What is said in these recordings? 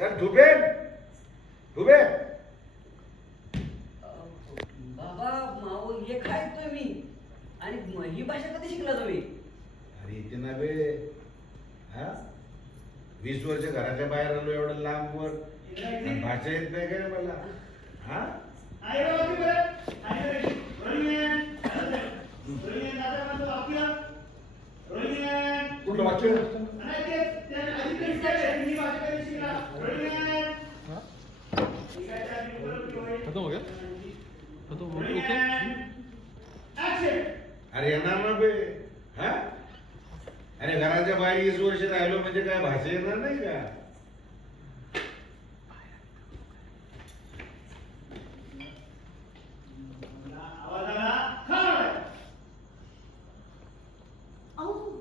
तर ठुबेन ठुबे बाबा माऊ हे काय तुम्ही आणि ही भाषा कधी शिकला तुम्ही? अरे इथे ना बे हा 20 वर्ष घराच्या बाहेर आलो एवढं लांब वर भाषा येत नाही काय मला हा कुठलं वाक्य खत्म हो गया? खत्म हो गया? ओके. अरे येणार ना बे हा अरे घराच्या बाहेर 20 वर्ष राहिलो म्हणजे काय भाषा येणार नाही का?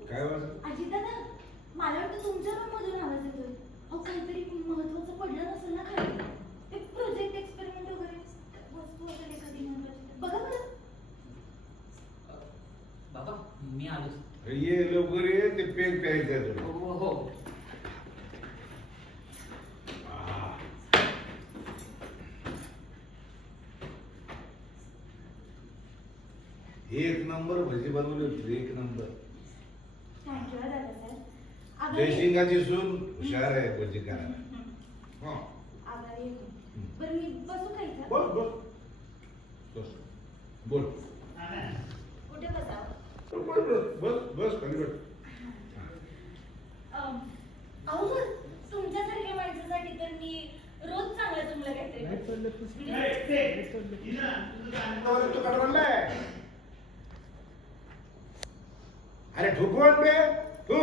काय वाजत अजितदादा, मला वाटतं तुमच्या रूम मधून आवाज येतोय. अहो काहीतरी महत्वाचं पडलं नसेल ना खाली. एक प्रोजेक्ट एक्सपेरिमेंट वगैरे वस्तू वगैरे एखादी महत्वाची. बघा बरं. बाबा मी आलोच. ये लवकर ये ते पेन प्यायचं आहे तुला. हो हो. एक नंबर भजी बनवली होती एक नंबर. थँक्यू दादा सर. जयसिंगाची सून हुशार आहे भजी करायला. हा आभारी आहे मी. बरं मी बसू का इथं? बोल बोल बस बोल कुठे बसावं? बस बस बस खाली बस. अहो सर, तुमच्यासारख्या माणसासाठी तर मी रोज चांगलं चांगलं काहीतरी तू कडवलाय अरे ठोकवण बे तू